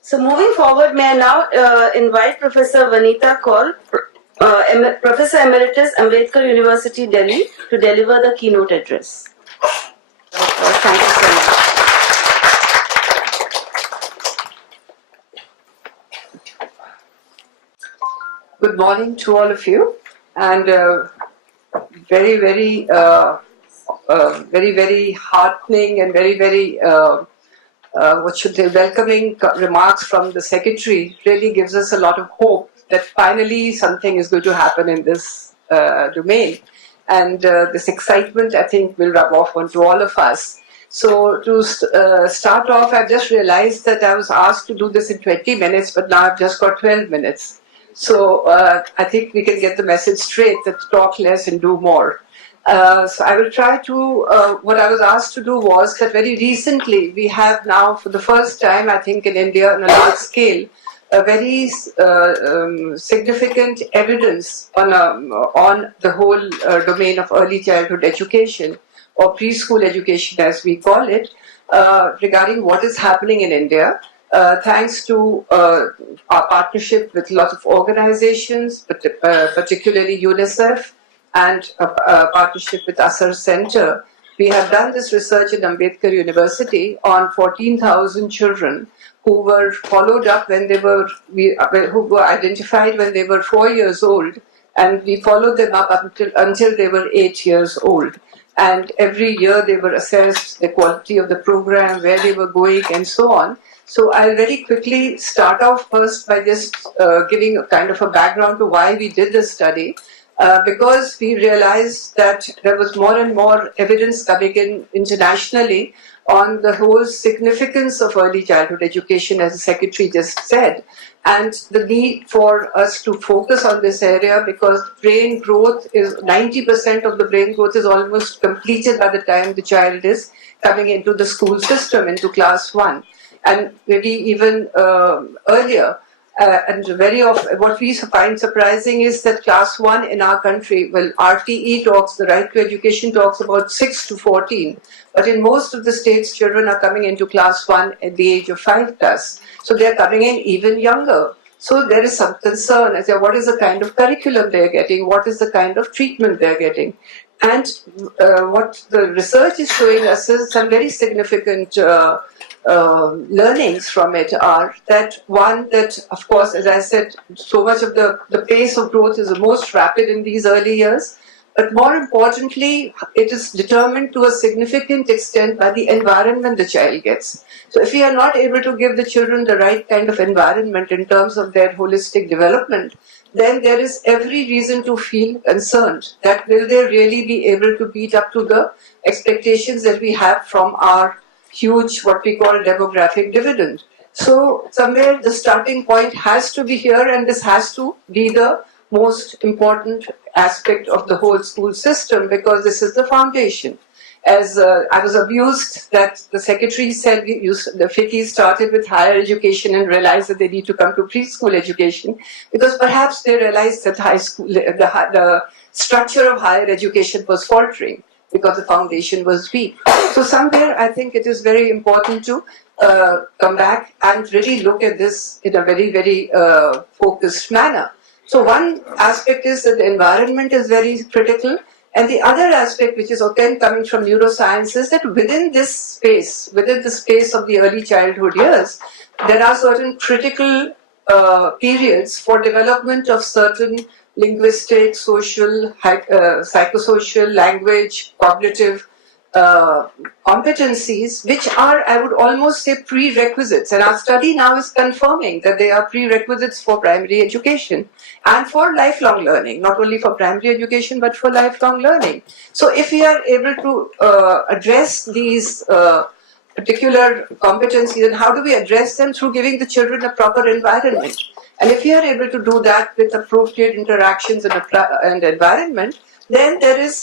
So moving forward, may I now invite Professor Venita Kaul, Professor Emeritus, Ambedkar University Delhi, to deliver the keynote address. Thank you so much. Good morning to all of you, and very heartening and very welcoming remarks from the Secretary really gives us a lot of hope that finally something is going to happen in this domain, and this excitement, I think, will rub off onto all of us. So to start off, I've just realized that I was asked to do this in 20 minutes, but now I've just got 12 minutes. So I think we can get the message straight that talk less and do more. So I will try to, what I was asked to do was that very recently we have now for the first time, I think in India on a large scale, a very significant evidence on the whole domain of early childhood education or preschool education as we call it, regarding what is happening in India. Thanks to our partnership with lots of organizations, particularly UNICEF, and a partnership with Asar Center, we have done this research at Ambedkar University on 14,000 children who were followed up when they were, who were identified when they were 4 years old, and we followed them up until they were 8 years old. And every year they were assessed, the quality of the program, where they were going, and so on. So I'll very quickly start off first by just giving a kind of a background to why we did this study, because we realized that there was more and more evidence coming in internationally on the whole significance of early childhood education, as the Secretary just said, and the need for us to focus on this area because brain growth is 90% of the brain growth is almost completed by the time the child is coming into the school system, into class 1. And maybe even earlier. And very often, what we find surprising is that class 1 in our country, well, RTE talks, the Right to Education talks about 6 to 14, but in most of the states, children are coming into class 1 at the age of 5 plus. So they're coming in even younger. So there is some concern as to what is the kind of curriculum they're getting, what is the kind of treatment they're getting. And what the research is showing us is some very significant learnings from it are that one, that of course, as I said, so much of the pace of growth is the most rapid in these early years, but more importantly, it is determined to a significant extent by the environment the child gets. So if we are not able to give the children the right kind of environment in terms of their holistic development, then there is every reason to feel concerned that will they really be able to meet up to the expectations that we have from our huge, what we call demographic dividend. So somewhere the starting point has to be here, and this has to be the most important aspect of the whole school system because this is the foundation. As I was abused that the Secretary said the FICCI started with higher education and realized that they need to come to preschool education because perhaps they realized that high school, the structure of higher education was faltering because the foundation was weak. So somewhere I think it is very important to come back and really look at this in a very focused manner. So one aspect is that the environment is very critical, and the other aspect, which is again coming from neuroscience, is that within this space, within the space of the early childhood years, there are certain critical periods for development of certain linguistic, social, psychosocial, language, cognitive competencies, which are, I would almost say, prerequisites. And our study now is confirming that they are prerequisites for primary education and for lifelong learning, not only for primary education, but for lifelong learning. So if we are able to address these particular competencies, and how do we address them? Through giving the children a proper environment. And if we are able to do that with appropriate interactions and environment, then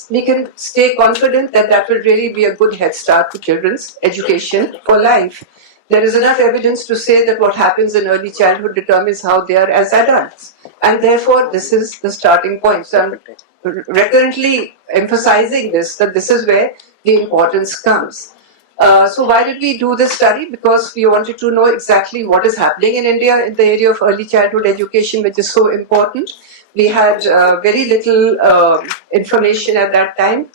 we can stay confident that that will really be a good head start to children's education for life. There is enough evidence to say that what happens in early childhood determines how they are as adults. And therefore, this is the starting point. So I'm recurrently emphasizing this, that this is where the importance comes. So why did we do this study? Because we wanted to know exactly what is happening in India in the area of early childhood education, which is so important. We had very little information at that time,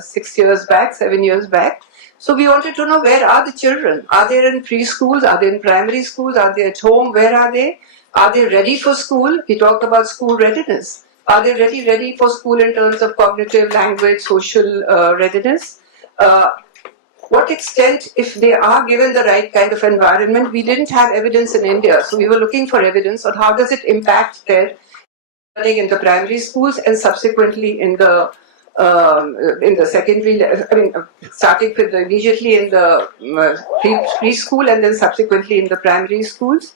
6 years back, 7 years back. So we wanted to know, where are the children? Are they in preschools? Are they in primary schools? Are they at home? Where are they? Are they ready for school? We talked about school readiness. Are they ready for school in terms of cognitive, language, social readiness? What extent, if they are given the right kind of environment? We didn't have evidence in India, so we were looking for evidence on how does it impact their learning in the primary schools and subsequently in the secondary. I mean, starting with immediately in the preschool and then subsequently in the primary schools.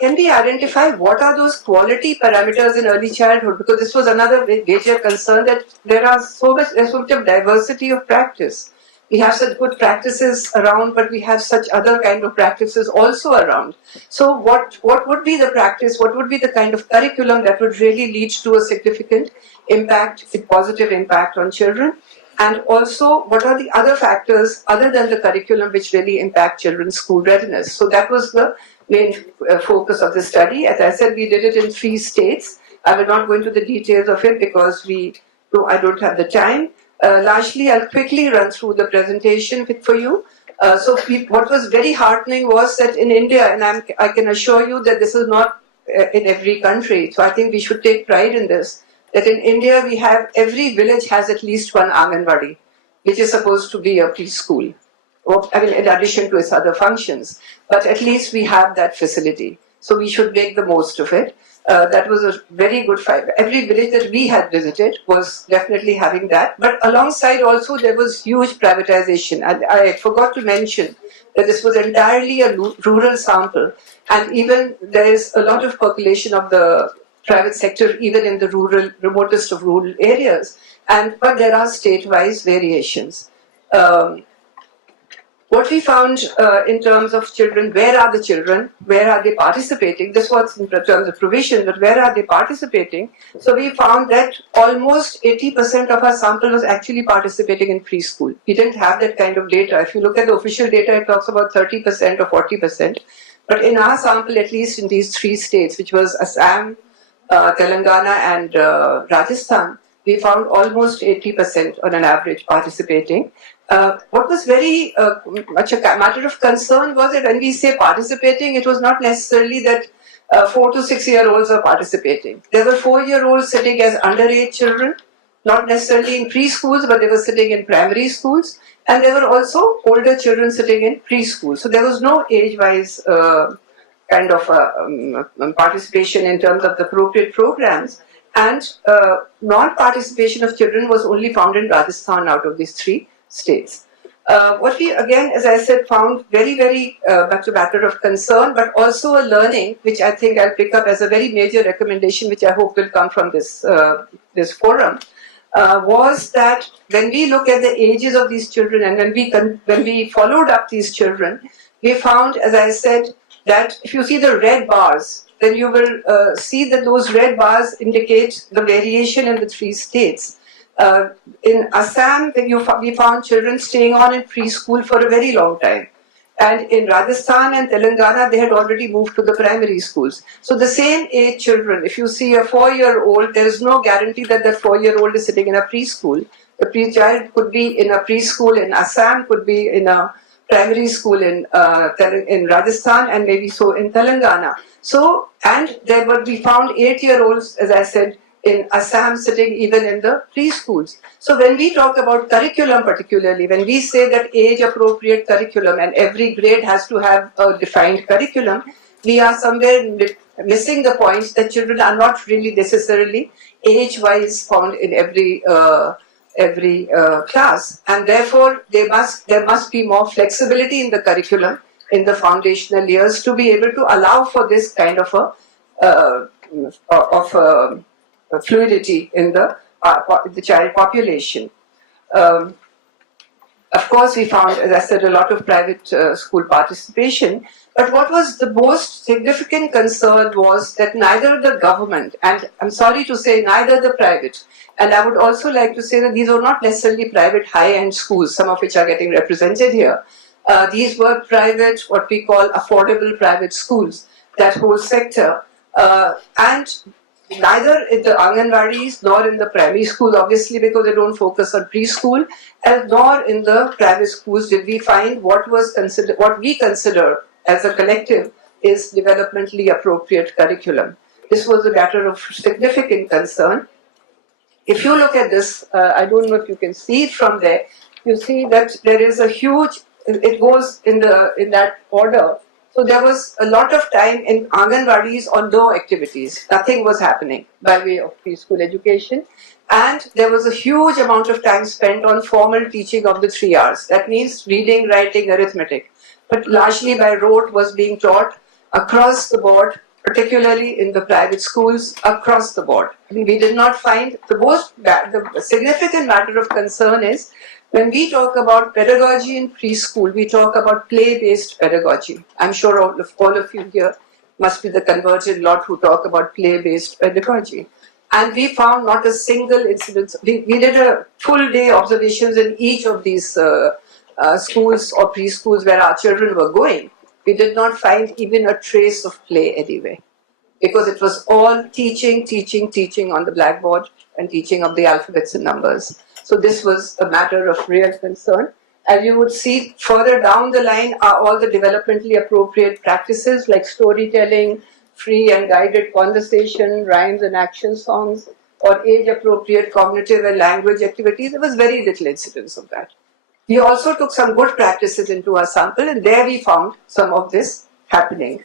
Can we identify what are those quality parameters in early childhood? Because this was another major concern, that there's so much of diversity of practice. We have such good practices around, but we have such other kind of practices also around. So what would be the practice? What would be the kind of curriculum that would really lead to a significant impact, a positive impact on children? And also, what are the other factors other than the curriculum which really impact children's school readiness? So that was the main focus of the study. As I said, we did it in 3 states. I will not go into the details of it because I don't have the time. Largely, I'll quickly run through the presentation for you. What was very heartening was that in India, and I can assure you that this is not in every country, so I think we should take pride in this, that in India we have, every village has at least one Anganwadi, which is supposed to be a preschool. In addition to its other functions, but at least we have that facility. So we should make the most of it. That was a very good fight. Every village that we had visited was definitely having that. But alongside also there was huge privatization. And I forgot to mention that this was entirely a rural sample. And even there is a lot of population of the private sector even in the remotest of rural areas. But there are state-wise variations. What we found in terms of children, where are the children? Where are they participating? This was in terms of provision, but where are they participating? So we found that almost 80% of our sample was actually participating in preschool. We didn't have that kind of data. If you look at the official data, it talks about 30% or 40%. But in our sample, at least in these 3 states, which was Assam, Telangana and Rajasthan, we found almost 80% on an average participating. What was very much a matter of concern was that when we say participating, it was not necessarily that 4 to 6 year olds are participating. There were 4-year-olds sitting as underage children, not necessarily in preschools, but they were sitting in primary schools, and there were also older children sitting in preschool. So there was no age-wise kind of participation in terms of the appropriate programs, and non-participation of children was only found in Rajasthan out of these 3 states. What we, again, as I said, found very, very much a matter of concern, but also a learning, which I think I'll pick up as a very major recommendation, which I hope will come from this forum, was that when we look at the ages of these children and when we followed up these children, we found, as I said, that if you see the red bars, then you will see that those red bars indicate the variation in the 3 states. In Assam, we found children staying on in preschool for a very long time. And in Rajasthan and Telangana, they had already moved to the primary schools. So the same age children, if you see a 4-year-old, there is no guarantee that that 4-year-old is sitting in a preschool. The child could be in a preschool in Assam, could be in a primary school in Rajasthan, and maybe so in Telangana. So, and we found 8-year-olds, as I said, in Assam sitting even in the preschools. So when we talk about curriculum particularly, when we say that age-appropriate curriculum and every grade has to have a defined curriculum, we are somewhere missing the point that children are not really necessarily age-wise found in every class, and therefore there must be more flexibility in the curriculum in the foundational years to be able to allow for this kind of fluidity in the child population. Of course, we found, as I said, a lot of private school participation. But what was the most significant concern was that neither the government, and I'm sorry to say, neither the private, and I would also like to say that these were not necessarily private high-end schools, some of which are getting represented here. These were private, what we call affordable private schools, that whole sector. And neither in the Anganwadis nor in the primary schools, obviously because they don't focus on preschool, and nor in the private schools did we find what we consider as a collective is developmentally appropriate curriculum. This was a matter of significant concern. If you look at this, I don't know if you can see it from there, you see that there is a huge, it goes in that order. So there was a lot of time in Anganwadis on no activities. Nothing was happening by way of preschool education. And there was a huge amount of time spent on formal teaching of the 3 R's. That means reading, writing, arithmetic. But largely by rote was being taught across the board, particularly in the private schools, across the board. I mean, we did not find the significant matter of concern is when we talk about pedagogy in preschool, we talk about play-based pedagogy. I'm sure all of you here must be the converted lot who talk about play-based pedagogy. And we found not a single incident. We did a full day observations in each of these schools or preschools where our children were going. We did not find even a trace of play anywhere, because it was all teaching on the blackboard and teaching of the alphabets and numbers. So this was a matter of real concern. As you would see further down the line are all the developmentally appropriate practices like storytelling, free and guided conversation, rhymes and action songs, or age-appropriate cognitive and language activities. There was very little incidence of that. We also took some good practices into our sample, and there we found some of this happening.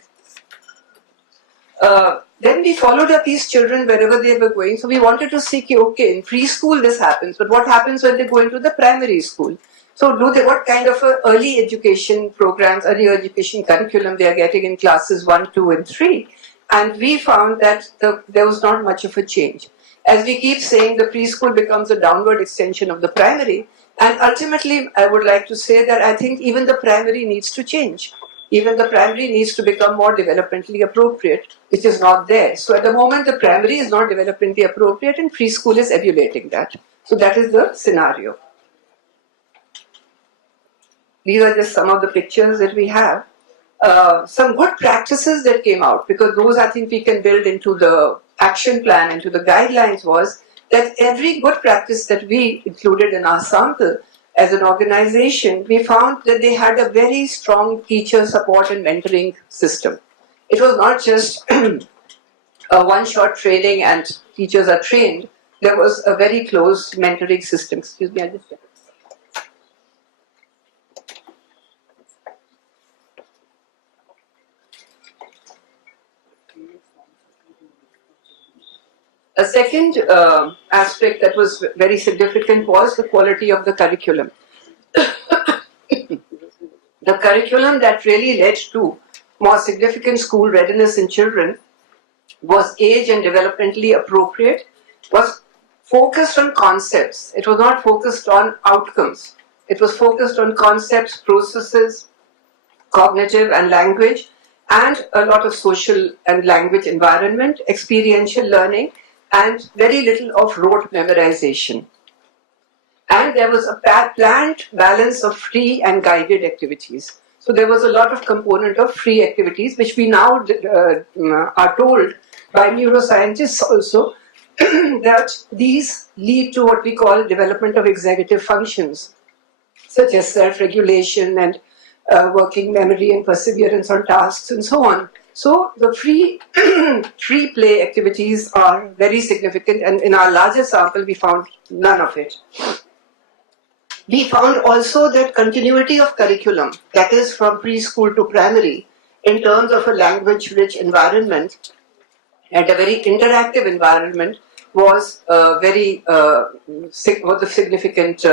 Then we followed up these children wherever they were going. So we wanted to see, okay, in preschool this happens, but what happens when they go into the primary school? So what kind of early education programs, early education curriculum they are getting in classes 1, 2 and 3? And we found that there was not much of a change. As we keep saying, the preschool becomes a downward extension of the primary. And ultimately, I would like to say that I think even the primary needs to change. Even the primary needs to become more developmentally appropriate, which is not there. So at the moment, the primary is not developmentally appropriate and preschool is emulating that. So that is the scenario. These are just some of the pictures that we have. Some good practices that came out, because those I think we can build into the action plan, into the guidelines, was that every good practice that we included in our sample as an organization, we found that they had a very strong teacher support and mentoring system. It was not just a one-shot training and teachers are trained. There was a very close mentoring system. Excuse me, I just... A second aspect that was very significant was the quality of the curriculum. The curriculum that really led to more significant school readiness in children was age and developmentally appropriate, was focused on concepts. It was not focused on outcomes. It was focused on concepts, processes, cognitive and language, and a lot of social and language environment, experiential learning, and very little of rote memorization. And there was a planned balance of free and guided activities. So there was a lot of component of free activities, which we now are told by neuroscientists also that these lead to what we call development of executive functions, such as self-regulation and working memory and perseverance on tasks and so on. So the free play activities are very significant, and in our larger sample we found none of it. We found also that continuity of curriculum, that is from preschool to primary, in terms of a language-rich environment and a very interactive environment was a significant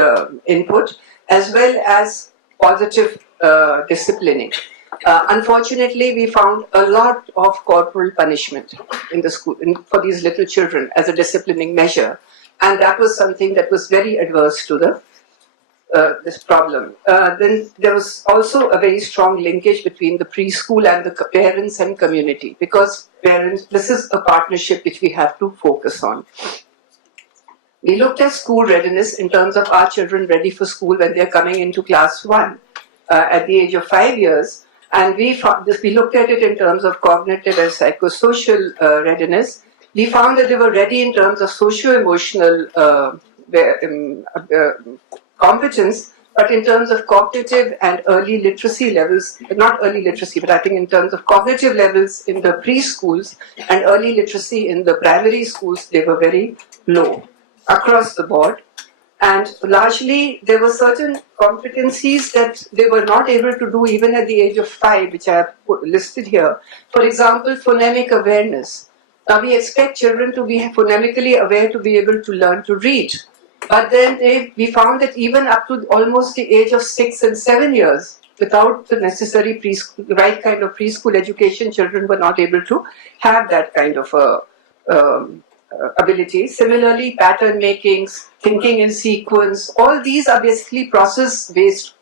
input, as well as positive disciplining. Unfortunately, we found a lot of corporal punishment in the school for these little children as a disciplining measure, and that was something that was very adverse to the this problem. Then there was also a very strong linkage between the preschool and the parents and community, because parents, this is a partnership which we have to focus on. We looked at school readiness in terms of our children ready for school when they're coming into class 1 at the age of 5 years, and we looked at it in terms of cognitive and psychosocial readiness. We found that they were ready in terms of socio-emotional competence, but in terms of cognitive and early literacy levels, not early literacy, but I think in terms of cognitive levels in the preschools and early literacy in the primary schools, they were very low across the board. And largely, there were certain competencies that they were not able to do even at the age of 5, which I have listed here. For example, phonemic awareness. Now, we expect children to be phonemically aware to be able to learn to read. But then we found that even up to almost the age of 6 and 7 years, without the necessary right kind of preschool education, children were not able to have that kind of ability. Similarly, pattern making, thinking in sequence, all these are basically process-based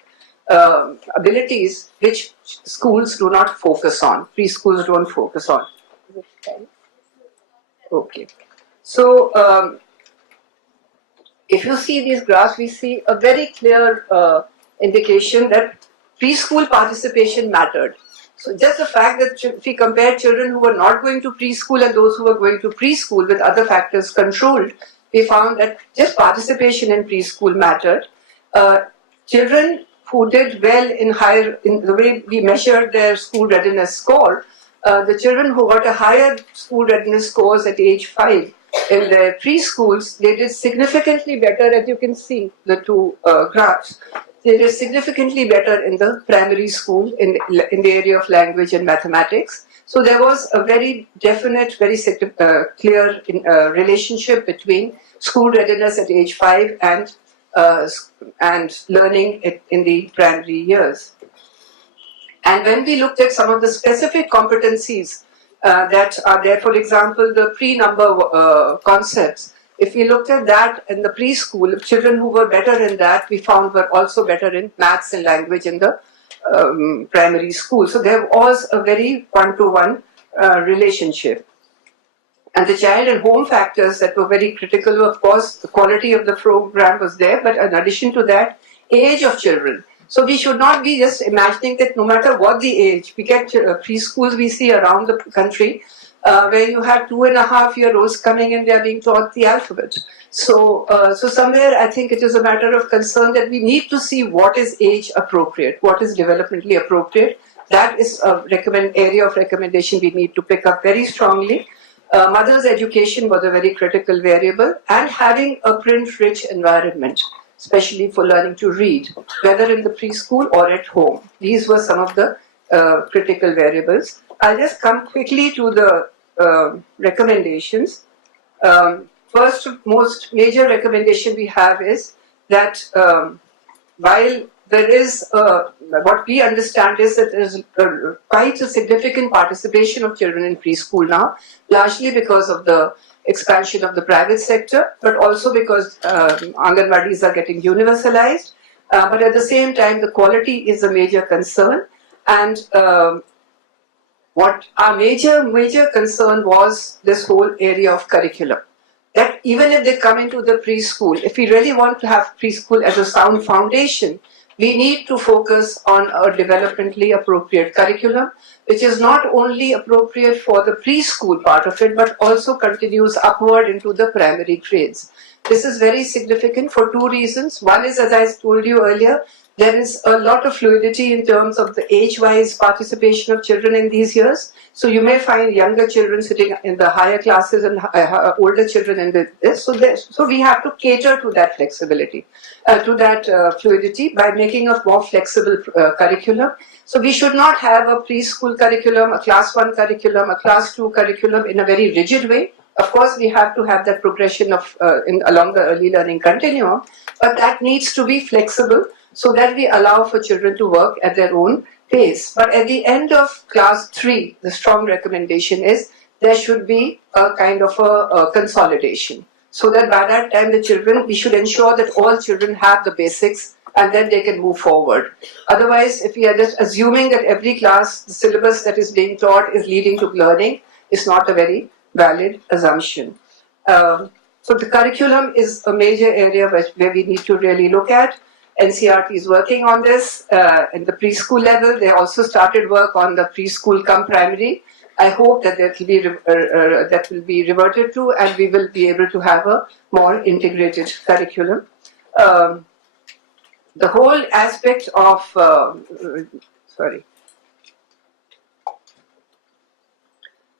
abilities which schools do not focus on, preschools don't focus on. Okay. So, if you see these graphs, we see a very clear indication that preschool participation mattered. So just the fact that if we compare children who were not going to preschool and those who were going to preschool with other factors controlled, we found that just participation in preschool mattered. Children who did well in the way we measured their school readiness score, the children who got a higher school readiness scores at age 5 in their preschools, they did significantly better, as you can see, the two graphs. They did significantly better in the primary school in the area of language and mathematics. So there was a very definite, very clear relationship between school readiness at age 5 and learning in the primary years. And when we looked at some of the specific competencies that are there, for example, the pre-number concepts, if we looked at that in the preschool, children who were better in that, we found were also better in maths and language in the primary school. So there was a very one-to-one relationship. And the child and home factors that were very critical, of course, the quality of the program was there, but in addition to that, age of children. So we should not be just imagining that no matter what the age, we get preschools we see around the country where you have 2.5-year-olds coming in, they are being taught the alphabet. So somewhere I think it is a matter of concern that we need to see what is age appropriate, what is developmentally appropriate. That is a area of recommendation we need to pick up very strongly. Mother's education was a very critical variable, and having a print-rich environment, especially for learning to read, whether in the preschool or at home. These were some of the critical variables. I'll just come quickly to the recommendations. First, most major recommendation we have is that while there is, what we understand is that there is quite a significant participation of children in preschool now, largely because of the expansion of the private sector, but also because Anganwadis are getting universalized. But at the same time, the quality is a major concern. And what our major concern was this whole area of curriculum. That even if they come into the preschool, if we really want to have preschool as a sound foundation, we need to focus on a developmentally appropriate curriculum, which is not only appropriate for the preschool part of it, but also continues upward into the primary grades. This is very significant for two reasons. One is, as I told you earlier, there is a lot of fluidity in terms of the age-wise participation of children in these years. So you may find younger children sitting in the higher classes and older children in this. So we have to cater to that flexibility, to that fluidity by making a more flexible curriculum. So we should not have a preschool curriculum, a class 1 curriculum, a class 2 curriculum in a very rigid way. Of course, we have to have that progression of along the early learning continuum, but that needs to be flexible so that we allow for children to work at their own pace. But at the end of class 3, the strong recommendation is there should be a kind of a consolidation. So that by that time we should ensure that all children have the basics and then they can move forward. Otherwise, if we are just assuming that every class, the syllabus that is being taught is leading to learning, it's not a very valid assumption. So the curriculum is a major area where we need to really look at. NCERT is working on this in the preschool level. They also started work on the preschool come primary. I hope that that will be reverted to, and we will be able to have a more integrated curriculum. The whole aspect of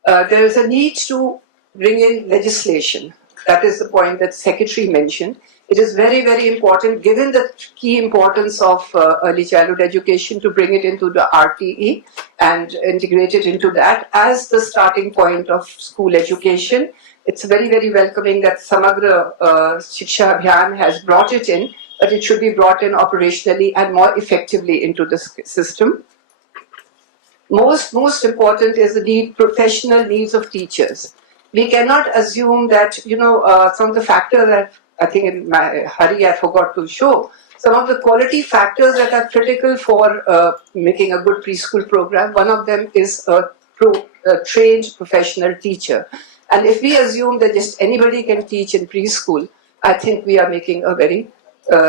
there is a need to bring in legislation. That is the point that Secretary mentioned. It is very, very important, given the key importance of early childhood education, to bring it into the RTE and integrate it into that as the starting point of school education. It's very, very welcoming that Samagra Shiksha Abhiyan has brought it in, but it should be brought in operationally and more effectively into the system. Most important is the professional needs of teachers. We cannot assume that, some of the factors that I think in my hurry I forgot to show, some of the quality factors that are critical for making a good preschool program. One of them is a trained professional teacher. And if we assume that just anybody can teach in preschool, I think we are making a very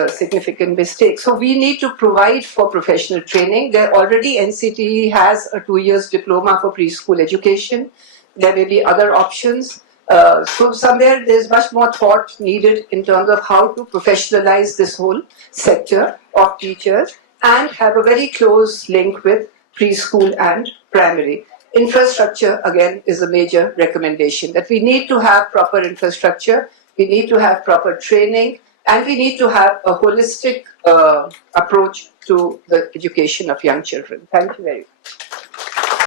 significant mistake. So we need to provide for professional training. There already NCTE has a 2 years diploma for preschool education. There may be other options. So somewhere there's much more thought needed in terms of how to professionalize this whole sector of teachers and have a very close link with preschool and primary. Infrastructure, again, is a major recommendation, that we need to have proper infrastructure, we need to have proper training, and we need to have a holistic approach to the education of young children. Thank you very much.